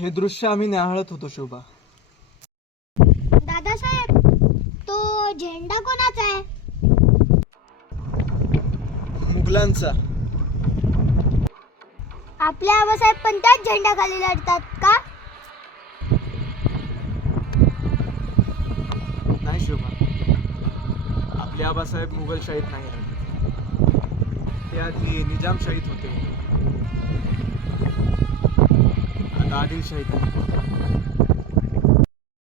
हे दृश्य आम्ही न्याहाळत होतो शोभा. दादासाहेब, तो झेंडा कोणाचा आहे? मुघलांचा. आपले आबासाहेब पण त्याच झेंड्याखाली लढतात का? नाही शोभा, आपले आबासाहेब मुघलशाहीत नाही राहिले. ते आधी निजामशाहीत होते, आता आदिलशाहीत आहे.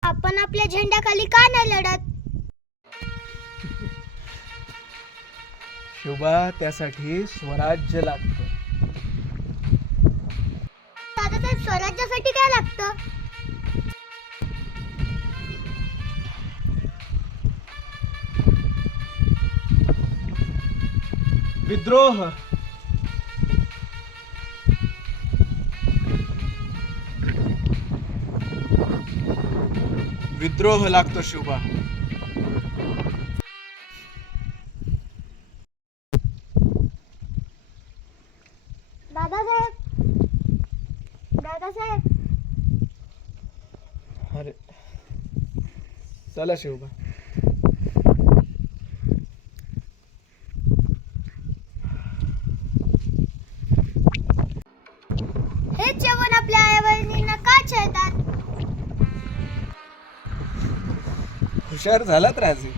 आपण आपल्या झेंड्याखाली का नाही लढत? शोभा, त्यासाठी स्वराज्य लागतं. दादासाहेब, स्वराज्यासाठी काय लागतं? विद्रोह. विद्रोह लागतो शोभा. दादासाहेब, अरे चला शोभा. हेच जेवण आपल्या आई बहिणींना का छळतात? हुशार झालात राजे.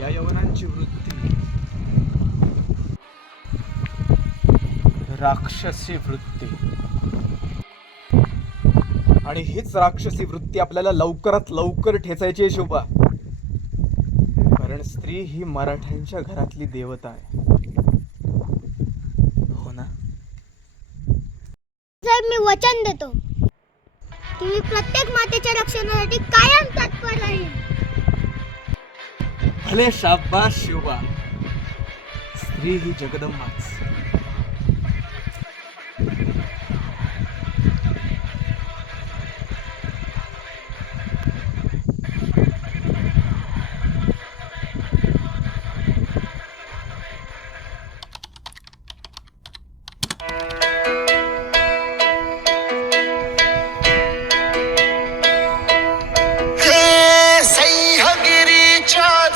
या यवनांची वृत्ती राक्षसी वृत्ती, आणि हीच राक्षसी वृत्ती आपल्याला लवकरात लवकर ठेचायची आहे शोभा. कारण स्त्री ही मराठ्यांच्या घरातली देवता आहे. हो ना साहेब, मी वचन देतो की मी प्रत्येक मातेच्या रक्षणासाठी कायम तत्पर राहील. भले शाबास शोभा. स्त्री ही जगदंबाच.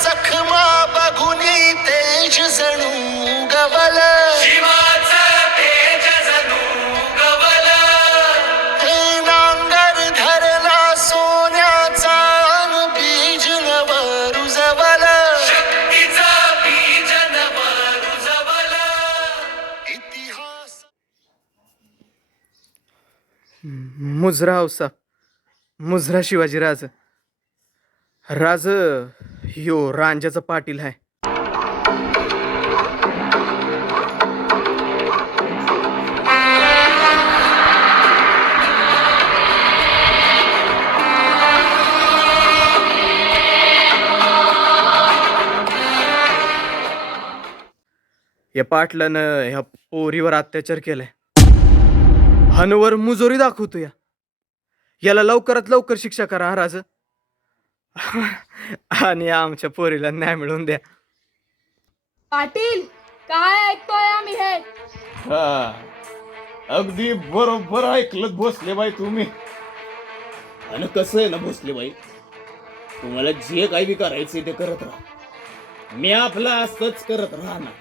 जखमा बघून तेज जणू गवल, तेज जणू गवल. हे नांगर धरला सोन्याचा बीज नव रुजवल, शक्तीचा बीज नव रुजवल. इतिहास मुजरा औसा, मुजरा शिवाजीराज. राज ह्यो रांजाचा पाटील आहे. या पाटलानं ह्या पोरीवर अत्याचार केलाय. हनवर मुजोरी दाखवतो याला लवकरात लवकर शिक्षा करा हा राज. आणि आमच्या पोरीला न्याय मिळवून द्या. पाटील, काय ऐकतोय आम्ही हे? हा, अगदी बरोबर ऐकलत भोसले बाई तुम्ही. आणि कसं आहे ना भोसले बाई, तुम्हाला जे काही बी करायचे ते करत राहा. मी आपलं असंच करत राहणार.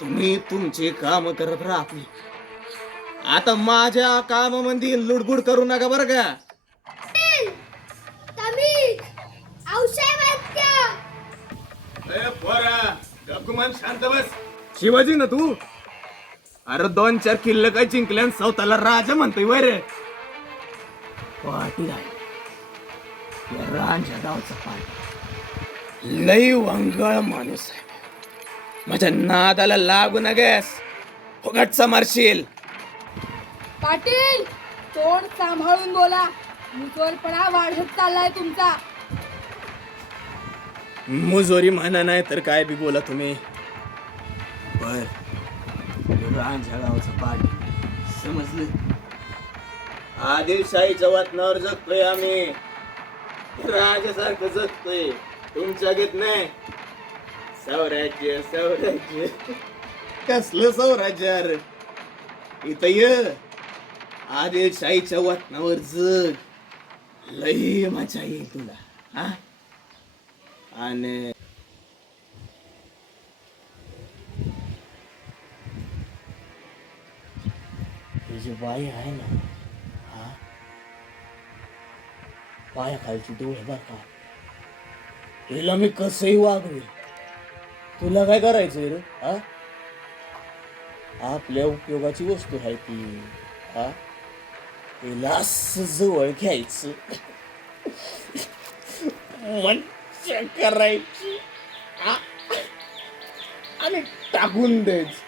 तुम्ही तुमचे काम करत राहा आपली. आता माझ्या कामामध्ये लुडबुड करू नका बरं का. शांत बस. शिवाजी ना तू? अरे 2-4 किल्ले काय जिंकले आणि स्वतःला राजा म्हणतोय वय रे. पाटील आहे या रांझ्या गावचा पाटील. लई वंगाळ माणूस आहे. माझ्या नादाला लागू नगेस, फुकटचा मारशील. पाटील, तोंड सांभाळून बोला. मुजोरपणा वाढत चाललाय तुमचा. मुजोरी म्हणा नाही तर काय बी बोला तुम्ही. बर, रांझ्या गावचा पाटील समजलं. आदिलशाहीच्या वाटणावर जगतोय आम्ही. राजासारखं जगतोय. तुमच्या घेत नाही. स्वराज्य स्वराज्य. कसलं स्वराज्य अरे इथं ये आदिलशाहीच्या वाटणावर जग लई मजा येईल तुला हा आणि ही जी बाई आहे ना हा पायाखालची डोळे बर का हिला मी कसंही वागवेल तुला काय करायचंय रे हा आपल्या उपयोगाची वस्तू आहे ती हा हिला असं जवळ घ्यायचं मज्जा करायची हा? आणि टाकून द्यायचं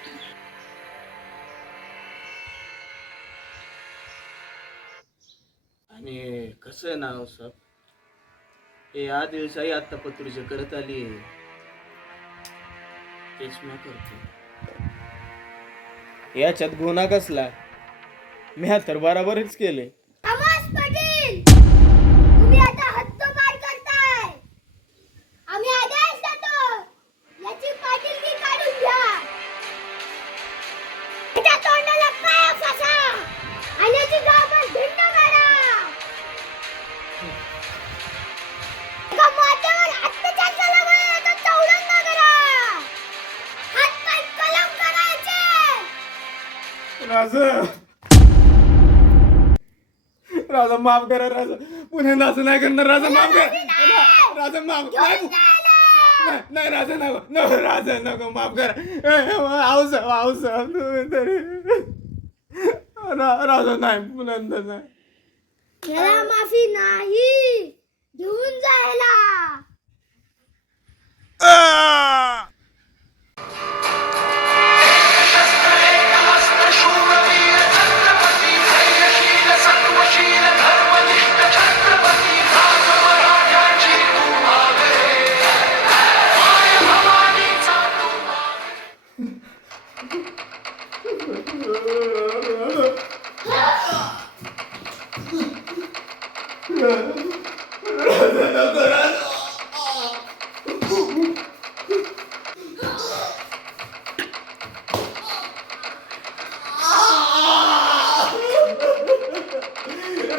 आणि कसं नाव साहेब हे आदिलशाही आत्तापत्रीचे करत आली तेच मी करतो याच्यात गुन्हा कसला मी तर बराबरच केले आवाज पाटील तुम्ही आता हद्दपार करताय आम्ही आदेश देतो याची पाटीलकी काढून घ्या त्याच्या तोंडाला पाय फसा आणि याची गाभण भिंड मारा एका मातेवर अत्याचार झाला म्हणून आता चौरंग करा हात पाय कलम करायचे राजा माफ करा राजा पुन्हा असं नाही करणार राजा माफ करा राजा माफ नाही राजा नको राजा नको माफ करा आऊस आऊस तुम्ही तरी राजा नाही पुन्हा नाही याला माफी नाही घेऊन जायला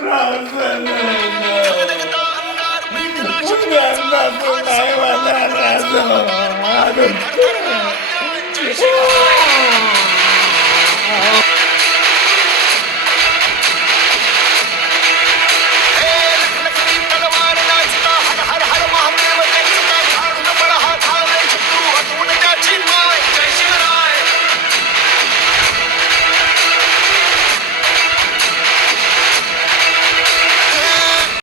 राजा